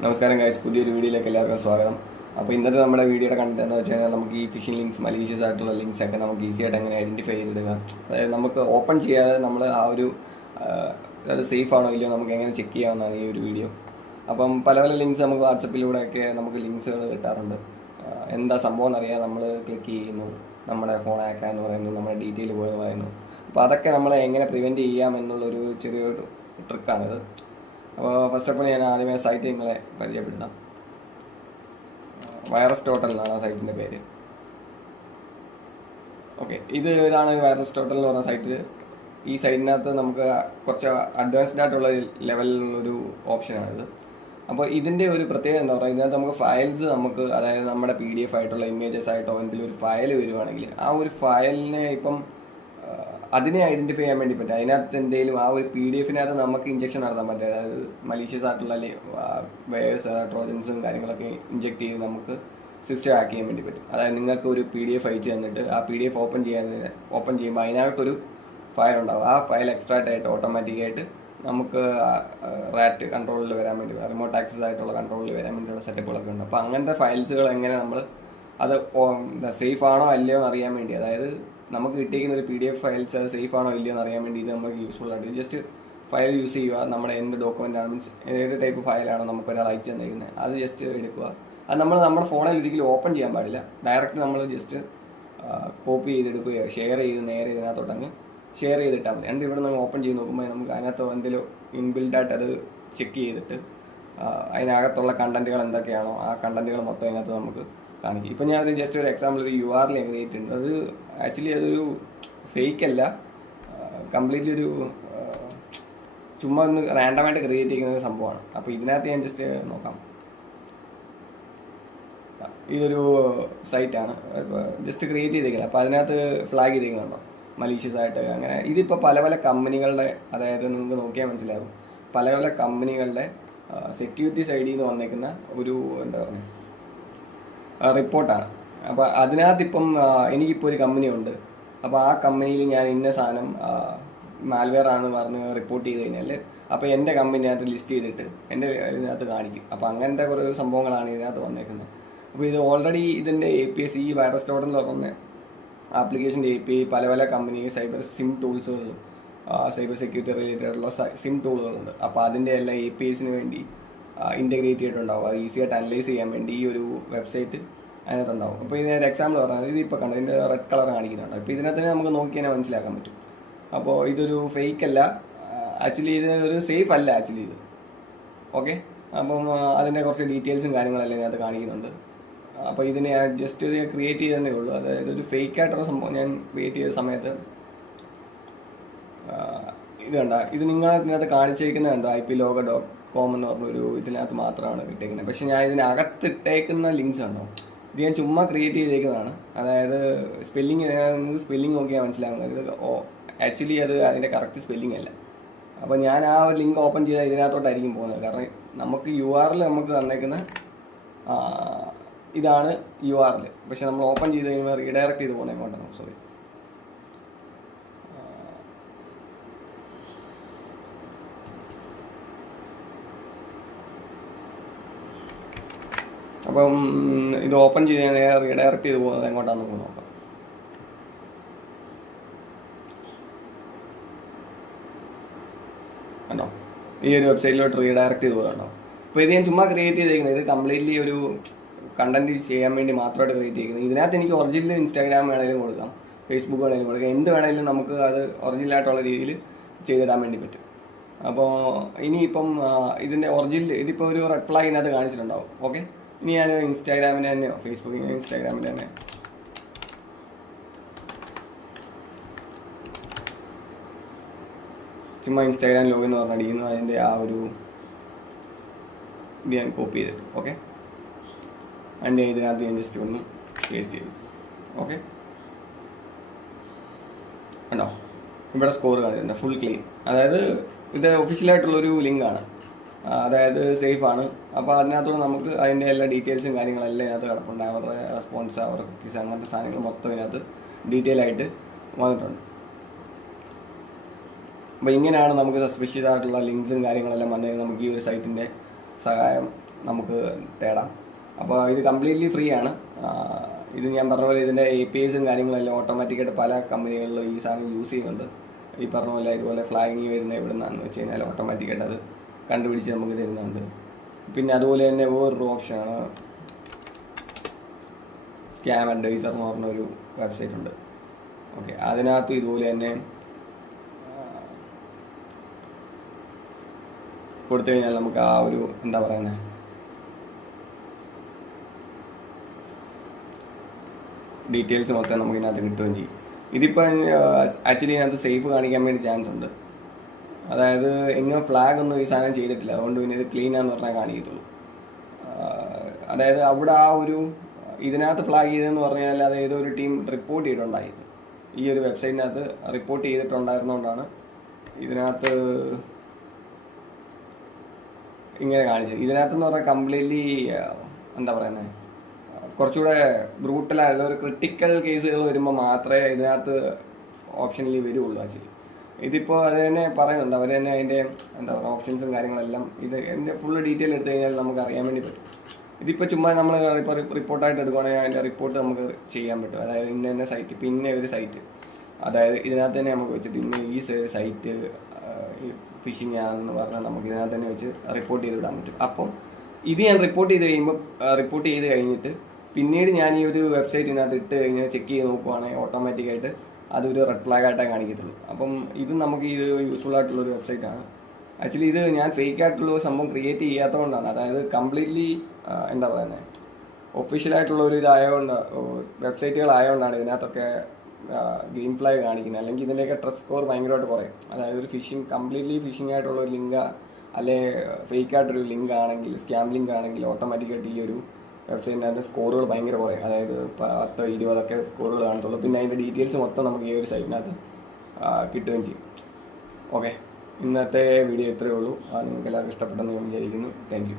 നമസ്കാരം ഗൈസ്, പുതിയൊരു വീഡിയോയിലേക്ക് എല്ലാവർക്കും സ്വാഗതം. അപ്പോൾ ഇന്നത്തെ നമ്മുടെ വീഡിയോയുടെ കണ്ടന്റ് എന്താ വെച്ച് കഴിഞ്ഞാൽ നമുക്ക് ഈ ഫിഷിംഗ് ലിങ്ക്സ്, മലീഷ്യസ് ആയിട്ടുള്ള ലിങ്ക്സ് ഒക്കെ നമുക്ക് ഈസി ആയിട്ട് എങ്ങനെ ഐഡൻറ്റിഫൈ ചെയ്തിടുക, അതായത് നമുക്ക് ഓപ്പൺ ചെയ്യാതെ നമ്മൾ ആ ഒരു അത് സേഫ് ആണോ ഇല്ലയോ നമുക്ക് എങ്ങനെ ചെക്ക് ചെയ്യാമെന്നാണ് ഈ ഒരു വീഡിയോ. അപ്പം പല പല ലിങ്ക്സ് നമുക്ക് വാട്സപ്പിലൂടെയൊക്കെ നമുക്ക് ലിങ്ക്സുകൾ കിട്ടാറുണ്ട്. എന്താ സംഭവം എന്നറിയാൻ നമ്മൾ ക്ലിക്ക് ചെയ്യുന്നു, നമ്മുടെ ഫോൺ ആക്കാന്ന് പറയുന്നു, നമ്മുടെ ഡീറ്റെയിൽ പോയെന്ന് പറയുന്നു. അപ്പോൾ അതൊക്കെ നമ്മളെ എങ്ങനെ പ്രിവെൻറ്റ് ചെയ്യാം എന്നുള്ളൊരു ചെറിയൊരു ട്രിക്കാണിത്. അപ്പോൾ ഫസ്റ്റ് ഓഫ് ഓൾ ഞാൻ ആദ്യമേ സൈറ്റ് നിങ്ങളെ പരിചയപ്പെടുത്താം. വൈറസ് ടോട്ടൽ എന്നാണ് ആ സൈറ്റിൻ്റെ പേര്. ഓക്കെ, ഇതാണ് വൈറസ് ടോട്ടൽ എന്ന് പറഞ്ഞ സൈറ്റ്. ഈ സൈറ്റിനകത്ത് നമുക്ക് കുറച്ച് അഡ്വാൻസ്ഡ് ആയിട്ടുള്ള ലെവലിലുള്ളൊരു ഓപ്ഷനാണിത്. അപ്പോൾ ഇതിൻ്റെ ഒരു പ്രത്യേകത എന്താ പറയുക, ഇതിനകത്ത് നമുക്ക് ഫയൽസ് നമുക്ക്, അതായത് നമ്മുടെ PDF ആയിട്ടുള്ള ഇമേജസ് ആയിട്ടോ എന്തെങ്കിലും ഒരു ഫയൽ വരുവാണെങ്കിൽ ആ ഒരു ഫയലിനെ ഇപ്പം അതിനെ ഐഡൻറ്റിഫൈ ചെയ്യാൻ വേണ്ടി പറ്റും. അതിനകത്ത് എന്തെങ്കിലും ആ ഒരു PDF-നകത്ത് നമുക്ക് ഇഞ്ചക്ഷൻ നടത്താൻ പറ്റും. അതായത് മലീഷ്യസ് ആയിട്ടുള്ള വൈറസ്, ട്രോജൻസും കാര്യങ്ങളൊക്കെ ഇഞ്ചെക്ട് ചെയ്ത് നമുക്ക് സിസ്റ്റം ഹാക്ക് ചെയ്യാൻ വേണ്ടി പറ്റും. അതായത് നിങ്ങൾക്ക് ഒരു PDF അയച്ചു തന്നിട്ട് ആ PDF ഓപ്പൺ ചെയ്യുമ്പോൾ അതിനകത്തൊരു ഫയൽ ഉണ്ടാവും. ആ ഫയൽ എക്സ്ട്രാക്റ്റ് ആയിട്ട് ഓട്ടോമാറ്റിക്കായിട്ട് നമുക്ക് റാറ്റ് കൺട്രോളിൽ വരാൻ വേണ്ടി, റിമോട്ട് ആക്സസ് ആയിട്ടുള്ള കൺട്രോളിൽ വരാൻ വേണ്ടിയുള്ള സെറ്റപ്പുകളൊക്കെ ഉണ്ട്. അപ്പോൾ അങ്ങനത്തെ ഫയൽസുകൾ എങ്ങനെ നമ്മൾ അത് സേഫ് ആണോ അല്ലയോ എന്ന് അറിയാൻ വേണ്ടി, അതായത് നമുക്ക് കിട്ടിയിരിക്കുന്ന ഒരു PDF ഫയൽസ് അത് സേഫ് ആണോ ഇല്ലയോ എന്ന് അറിയാൻ വേണ്ടി ഇത് നമുക്ക് യൂസ്ഫുൾ ആയിട്ട് ജസ്റ്റ് ഫയൽ യൂസ് ചെയ്യുക. നമ്മുടെ എന്ത് ഡോക്യുമെൻ്റ് ആണ്, മീൻസ് ഏത് ടൈപ്പ് ഫയലാണോ നമുക്ക് ഒരാൾ അയച്ചു തന്നിരിക്കുന്നത് അത് ജസ്റ്റ് എടുക്കുക. അത് നമ്മൾ നമ്മുടെ ഫോണിൽ ഒരിക്കലും ഓപ്പൺ ചെയ്യാൻ പാടില്ല. ഡയറക്റ്റ് നമ്മൾ ജസ്റ്റ് കോപ്പി ചെയ്തെടുക്കുകയോ ഷെയർ ചെയ്ത് നേരെ ഇതിനകത്തോട്ടങ്ങ് ഷെയർ ചെയ്തിട്ടാൽ മതി. എന്നിട്ട് ഇവിടെ നമ്മൾ ഓപ്പൺ ചെയ്ത് നോക്കുമ്പോൾ നമുക്ക് അതിനകത്ത് എന്തെങ്കിലും ഇൻബിൽഡായിട്ട് അത് ചെക്ക് ചെയ്തിട്ട് അതിനകത്തുള്ള കണ്ടൻറ്റുകൾ എന്തൊക്കെയാണോ ആ കണ്ടൻറ്റുകൾ മൊത്തം അതിനകത്ത് നമുക്ക് കാണിക്കും. ഇപ്പം ഞാൻ ജസ്റ്റ് ഒരു എക്സാമ്പിൾ ഒരു URL ക്രിയേറ്റ് ചെയ്യുന്നത്, അത് ആക്ച്വലി അതൊരു ഫേക്ക് അല്ല, കംപ്ലീറ്റ്ലി ഒരു ചുമ്മാ ഒന്ന് റാൻഡമായിട്ട് ക്രിയേറ്റ് ചെയ്യുന്ന ഒരു സംഭവമാണ്. അപ്പോൾ ഇതിനകത്ത് ഞാൻ ജസ്റ്റ് നോക്കാം. ഇതൊരു സൈറ്റാണ്, ജസ്റ്റ് ക്രിയേറ്റ് ചെയ്തേക്കുന്നത്. അപ്പോൾ അതിനകത്ത് ഫ്ലാഗ് ചെയ്തേക്കുന്നുണ്ടോ മലീഷ്യസ് ആയിട്ട് അങ്ങനെ. ഇതിപ്പോൾ പല പല കമ്പനികളുടെ, അതായത് നിങ്ങൾക്ക് നോക്കിയാൽ മനസ്സിലാകും, പല പല കമ്പനികളുടെ സെക്യൂരിറ്റി സൈഡിൽ നിന്ന് വന്നേക്കുന്ന ഒരു എന്താ പറയുക റിപ്പോർട്ടാണ്. അപ്പോൾ അതിനകത്ത് ഇപ്പം എനിക്കിപ്പോൾ ഒരു കമ്പനി ഉണ്ട്. അപ്പോൾ ആ കമ്പനിയിൽ ഞാൻ ഇന്ന സാധനം മാൽവെയർ ആണെന്ന് പറഞ്ഞ് റിപ്പോർട്ട് ചെയ്ത് കഴിഞ്ഞാൽ അപ്പോൾ എൻ്റെ കമ്പനിനകത്ത് ലിസ്റ്റ് ചെയ്തിട്ട് എൻ്റെ ഇതിനകത്ത് കാണിക്കും. അപ്പോൾ അങ്ങനത്തെ കുറേ സംഭവങ്ങളാണ് ഇതിനകത്ത് വന്നേക്കുന്നത്. അപ്പോൾ ഇത് ഓൾറെഡി ഇതിൻ്റെ APIs, ഈ വൈറസ് ടോട്ടൽ എന്ന് പറഞ്ഞ ആപ്ലിക്കേഷൻ്റെ API പല പല കമ്പനി സൈബർ സിം ടൂൾസുകളും സൈബർ സെക്യൂരിറ്റി റിലേറ്റഡ് ആയിട്ടുള്ള സിം ടൂളുകളുണ്ട്. അപ്പോൾ അതിൻ്റെ എല്ലാ APIs-ന് വേണ്ടി ഇൻ്റഗ്രേറ്റ് ചെയ്തിട്ടുണ്ടാവും. അത് ഈസി ആയിട്ട് അനലൈസ് ചെയ്യാൻ വേണ്ടി ഈ ഒരു വെബ്സൈറ്റ് അതിനകത്തുണ്ടാവും. അപ്പോൾ ഇതിനൊരു എക്സാമ്പിൾ പറഞ്ഞാൽ ഇതിപ്പോൾ കണ്ടു, ഇതിൻ്റെ റെഡ് കളർ കാണിക്കുന്നുണ്ട്. അപ്പോൾ ഇതിനകത്ത് നമുക്ക് നോക്കി തന്നെ മനസ്സിലാക്കാൻ പറ്റും. അപ്പോൾ ഇതൊരു ഫേക്ക് അല്ല, ആക്ച്വലി ഇത് ഒരു സേഫ് അല്ല ആക്ച്വലി ഇത്. ഓക്കെ, അപ്പം അതിൻ്റെ കുറച്ച് ഡീറ്റെയിൽസും കാര്യങ്ങളെല്ലാം ഇതിനകത്ത് കാണിക്കുന്നുണ്ട്. അപ്പോൾ ഇതിനെ ജസ്റ്റ് ഒരു ക്രിയേറ്റ് ചെയ്തതേ ഉള്ളൂ. അതായത് ഒരു ഫേക്ക് ആയിട്ടുള്ള സംഭവം ഞാൻ ക്രിയേറ്റ് ചെയ്ത സമയത്ത് ഇത് കണ്ട, ഇത് ഇതിനകത്ത് കാണിച്ചിരിക്കുന്നത് കണ്ടോ, IPLogger.com എന്ന് പറഞ്ഞൊരു ഇതിനകത്ത് മാത്രമാണ് കിട്ടിയിരിക്കുന്നത്. പക്ഷേ ഞാൻ ഇതിനകത്തിട്ടേക്കുന്ന ലിങ്ക്സ് കണ്ടോ, ഇത് ഞാൻ ചുമ്മാ ക്രിയേറ്റ് ചെയ്തേക്കുന്നതാണ്. അതായത് നിങ്ങൾക്ക് സ്പെല്ലിംഗ് നോക്കിയാൽ മനസ്സിലാകുന്നത് ഇത് ആക്ച്വലി അത് അതിൻ്റെ കറക്റ്റ് സ്പെല്ലിംഗ് അല്ല. അപ്പോൾ ഞാൻ ആ ഒരു ലിങ്ക് ഓപ്പൺ ചെയ്താൽ ഇതിനകത്തോട്ടായിരിക്കും പോകുന്നത്. കാരണം നമുക്ക് URL നമുക്ക് തന്നേക്കുന്ന ഇതാണ് URL, പക്ഷെ നമ്മൾ ഓപ്പൺ ചെയ്ത് കഴിയുമ്പോൾ റീഡയറക്റ്റ് ചെയ്ത് പോകുന്നത് എങ്ങോട്ടാണ്, സോറി. അപ്പം ഇത് ഓപ്പൺ ചെയ്ത് കഴിഞ്ഞാൽ റീഡയറക്റ്റ് ചെയ്ത് പോകുന്നത് എങ്ങോട്ടാണെന്ന് നമുക്ക് നോക്കാം. കണ്ടോ, ഈ ഒരു വെബ്സൈറ്റിലോട്ട് റീഡയറക്റ്റ് ചെയ്ത് പോകുന്നുണ്ടോ. അപ്പോൾ ഇത് ഞാൻ ചുമ്മാ ക്രിയേറ്റ് ചെയ്തേക്കുന്നത്, ഇത് കംപ്ലീറ്റ്ലി ഒരു കണ്ടന്റ് ചെയ്യാൻ വേണ്ടി മാത്രമായിട്ട് ക്രിയേറ്റ് ചെയ്യുന്നത്. ഇതിനകത്ത് എനിക്ക് ഒറിജിനൽ ഇൻസ്റ്റാഗ്രാം വേണമെങ്കിലും കൊടുക്കാം, ഫേസ്ബുക്ക് വേണമെങ്കിലും കൊടുക്കാം, എന്ത് വേണമെങ്കിലും നമുക്ക് അത് ഒറിജിനലായിട്ടുള്ള രീതിയിൽ ചെയ്തിടാൻ വേണ്ടി പറ്റും. അപ്പോൾ ഇനിയിപ്പം ഇതിൻ്റെ ഇതിപ്പോൾ ഒരു റെഡ് ഫ്ലാഗ് ഇതിനകത്ത് കാണിച്ചിട്ടുണ്ടാവും. ഓക്കെ, ഇനി ഞാൻ ഇൻസ്റ്റാഗ്രാമിൻ്റെ തന്നെയോ ഫേസ്ബുക്കിൻ്റെ ഇൻസ്റ്റാഗ്രാമിൻ്റെ തന്നെ ചുമ്മാ ഇൻസ്റ്റാഗ്രാം ലോഗിൻ എന്ന് പറഞ്ഞടിക്കുന്നു, അതിൻ്റെ ആ ഒരു ഇത് ഞാൻ കോപ്പി ചെയ്തിട്ട് ഓക്കെ, അതിൻ്റെ ഇതിനകത്ത് ഞാൻ ജസ്റ്റ് ഒന്ന് പേസ്റ്റ് ചെയ്തു. ഓക്കെ, ഉണ്ടോ ഇവിടെ സ്കോർ കാണിച്ചിട്ടുണ്ട് ഫുൾ ക്ലീൻ. അതായത് ഇത് ഒഫീഷ്യലായിട്ടുള്ളൊരു ലിങ്കാണ്, അതായത് സേഫാണ്. അപ്പോൾ അതിനകത്തോട് നമുക്ക് അതിൻ്റെ എല്ലാ ഡീറ്റെയിൽസും കാര്യങ്ങളെല്ലാം ഇതിനകത്ത് കിടപ്പുണ്ട്. അവരുടെ റെസ്പോൺസ്, അവരുടെ കുക്കീസ്, അങ്ങനത്തെ സാധനങ്ങൾ മൊത്തം ഇതിനകത്ത് ഡീറ്റെയിൽ ആയിട്ട് വന്നിട്ടുണ്ട്. അപ്പോൾ ഇങ്ങനെയാണ് നമുക്ക് സസ്പിഷ്യസ് ആയിട്ടുള്ള ലിങ്ക്സും കാര്യങ്ങളെല്ലാം വന്നത് നമുക്ക് ഈ ഒരു സൈറ്റിൻ്റെ സഹായം നമുക്ക് തേടാം. അപ്പോൾ ഇത് കംപ്ലീറ്റ്ലി ഫ്രീ ആണ്. ഇത് ഞാൻ പറഞ്ഞ പോലെ ഇതിൻ്റെ APIs കാര്യങ്ങളെല്ലാം ഓട്ടോമാറ്റിക്കായിട്ട് പല കമ്പനികളിലും ഈ സാധനം യൂസ് ചെയ്യുന്നുണ്ട്. ഈ പറഞ്ഞ പോലെ ഇതുപോലെ ഫ്ലാഗിങ് വരുന്നത് എവിടെ നിന്നാണെന്ന് വെച്ച് കഴിഞ്ഞാൽ ഓട്ടോമാറ്റിക്കായിട്ട് അത് കണ്ടുപിടിച്ച് നമുക്ക് തരുന്നുണ്ട്. പിന്നെ അതുപോലെ തന്നെ വേറൊരു ഓപ്ഷനാണ് സ്കാം അഡ്വൈസർ എന്ന് പറഞ്ഞൊരു വെബ്സൈറ്റ് ഉണ്ട്. ഓക്കെ, അതിനകത്ത് ഇതുപോലെ തന്നെ കൊടുത്തു കഴിഞ്ഞാൽ നമുക്ക് ആ ഒരു എന്താ പറയുന്നത് ഡീറ്റെയിൽസ് മൊത്തം നമുക്ക് ഇതിനകത്ത് കിട്ടുകയും ചെയ്യും. ഇതിപ്പോൾ ആക്ച്വലി ഇതിനകത്ത് സേഫ് കാണിക്കാൻ വേണ്ടി ചാൻസ് ഉണ്ട്. അതായത് എങ്ങനെ ഫ്ലാഗ് ഒന്നും ഈ സാധനം ചെയ്തിട്ടില്ല, അതുകൊണ്ട് പിന്നെ ഇത് ക്ലീൻ ആണെന്ന് പറഞ്ഞാൽ കാണിക്കത്തുള്ളൂ. അതായത് അവിടെ ആ ഒരു ഇതിനകത്ത് ഫ്ലാഗ് ചെയ്തതെന്ന് പറഞ്ഞാൽ അത് ഏതോ ഒരു ടീം റിപ്പോർട്ട് ചെയ്തിട്ടുണ്ടായിരുന്നു. ഈ ഒരു വെബ്സൈറ്റിനകത്ത് റിപ്പോർട്ട് ചെയ്തിട്ടുണ്ടായിരുന്നതുകൊണ്ടാണ് ഇതിനകത്ത് ഇങ്ങനെ കാണിച്ചത്. ഇതിനകത്തെന്ന് പറഞ്ഞാൽ കംപ്ലീറ്റ്ലി എന്താ പറയുന്നത് കുറച്ചുകൂടെ ബ്രൂട്ടലായിട്ടുള്ള ഒരു ക്രിട്ടിക്കൽ കേസുകൾ വരുമ്പോൾ മാത്രമേ ഇതിനകത്ത് ഓപ്ഷനിൽ വരുള്ളൂ. ആക്ച്വലി ഇതിപ്പോൾ അത് തന്നെ പറയുന്നുണ്ട്, അവർ തന്നെ അതിൻ്റെ എന്താ പറയുക ഓപ്ഷൻസും കാര്യങ്ങളെല്ലാം ഇത് എൻ്റെ ഫുള്ള് ഡീറ്റെയിൽ എടുത്തു കഴിഞ്ഞാൽ നമുക്ക് അറിയാൻ വേണ്ടി പറ്റും. ഇതിപ്പോൾ ചുമ്മാ നമ്മൾ ഇപ്പോൾ റിപ്പോർട്ടായിട്ട് എടുക്കുകയാണെങ്കിൽ അതിൻ്റെ റിപ്പോർട്ട് നമുക്ക് ചെയ്യാൻ പറ്റും. അതായത് ഇന്ന സൈറ്റ്, പിന്നെ ഒരു സൈറ്റ്, അതായത് ഇതിനകത്ത് തന്നെ നമുക്ക് വെച്ചിട്ട് ഇന്ന് ഈ സൈറ്റ് ഫിഷിംഗ് ആണെന്ന് പറഞ്ഞാൽ നമുക്ക് ഇതിനകത്ത് തന്നെ വെച്ച് റിപ്പോർട്ട് ചെയ്ത് വിടാൻ പറ്റും. അപ്പം ഇത് ഞാൻ റിപ്പോർട്ട് ചെയ്ത് കഴിഞ്ഞിട്ട് പിന്നീട് ഞാൻ ഈ ഒരു വെബ്സൈറ്റിനകത്ത് ഇട്ട് കഴിഞ്ഞാൽ ചെക്ക് ചെയ്ത് നോക്കുവാണെങ്കിൽ ഓട്ടോമാറ്റിക്കായിട്ട് അതൊരു റെഡ് ഫ്ലാഗ് ആയിട്ടേ കാണിക്കത്തുള്ളൂ. അപ്പം ഇത് നമുക്ക് ഇത് യൂസ്ഫുൾ ആയിട്ടുള്ളൊരു വെബ്സൈറ്റാണ്. ആക്ച്വലി ഇത് ഞാൻ ഫേക്ക് ആയിട്ടുള്ള സംഭവം ക്രിയേറ്റ് ചെയ്യാത്തതുകൊണ്ടാണ്. അതായത് കംപ്ലീറ്റ്ലി എന്താ പറയുന്നത് ഒഫീഷ്യലായിട്ടുള്ള ഒരു ഇതായതുകൊണ്ട് വെബ്സൈറ്റുകളായതുകൊണ്ടാണ് ഇതിനകത്തൊക്കെ ഗ്രീൻ ഫ്ലാഗ് കാണിക്കുന്നത്. അല്ലെങ്കിൽ ഇതിൻ്റെയൊക്കെ ട്രസ്റ്റ് സ്കോർ ഭയങ്കരമായിട്ട് കുറയും. അതായത് ഒരു കംപ്ലീറ്റ്ലി ഫിഷിംഗ് ആയിട്ടുള്ള ഒരു ലിങ്ക് അല്ലെ ഫേക്ക് ആയിട്ടൊരു ലിങ്ക് ആണെങ്കിൽ, സ്കാം ലിങ്ക് ആണെങ്കിൽ ഓട്ടോമാറ്റിക്കായിട്ട് ഈ ഒരു വെബ്സൈറ്റിൻ്റെ സ്കോറുകൾ ഭയങ്കര കുറയും. അതായത് 10-20 സ്കോറുകൾ കാണത്തുള്ളൂ. പിന്നെ അതിൻ്റെ ഡീറ്റെയിൽസ് മൊത്തം നമുക്ക് ഈ ഒരു സൈറ്റിനകത്ത് കിട്ടുകയും ചെയ്യും. ഓക്കെ, ഇന്നത്തെ വീഡിയോ ഇത്രയേ ഉള്ളൂ. നിങ്ങൾക്ക് എല്ലാവർക്കും ഇഷ്ടപ്പെട്ടെന്ന് ഞാൻ വിചാരിക്കുന്നു. Thank you.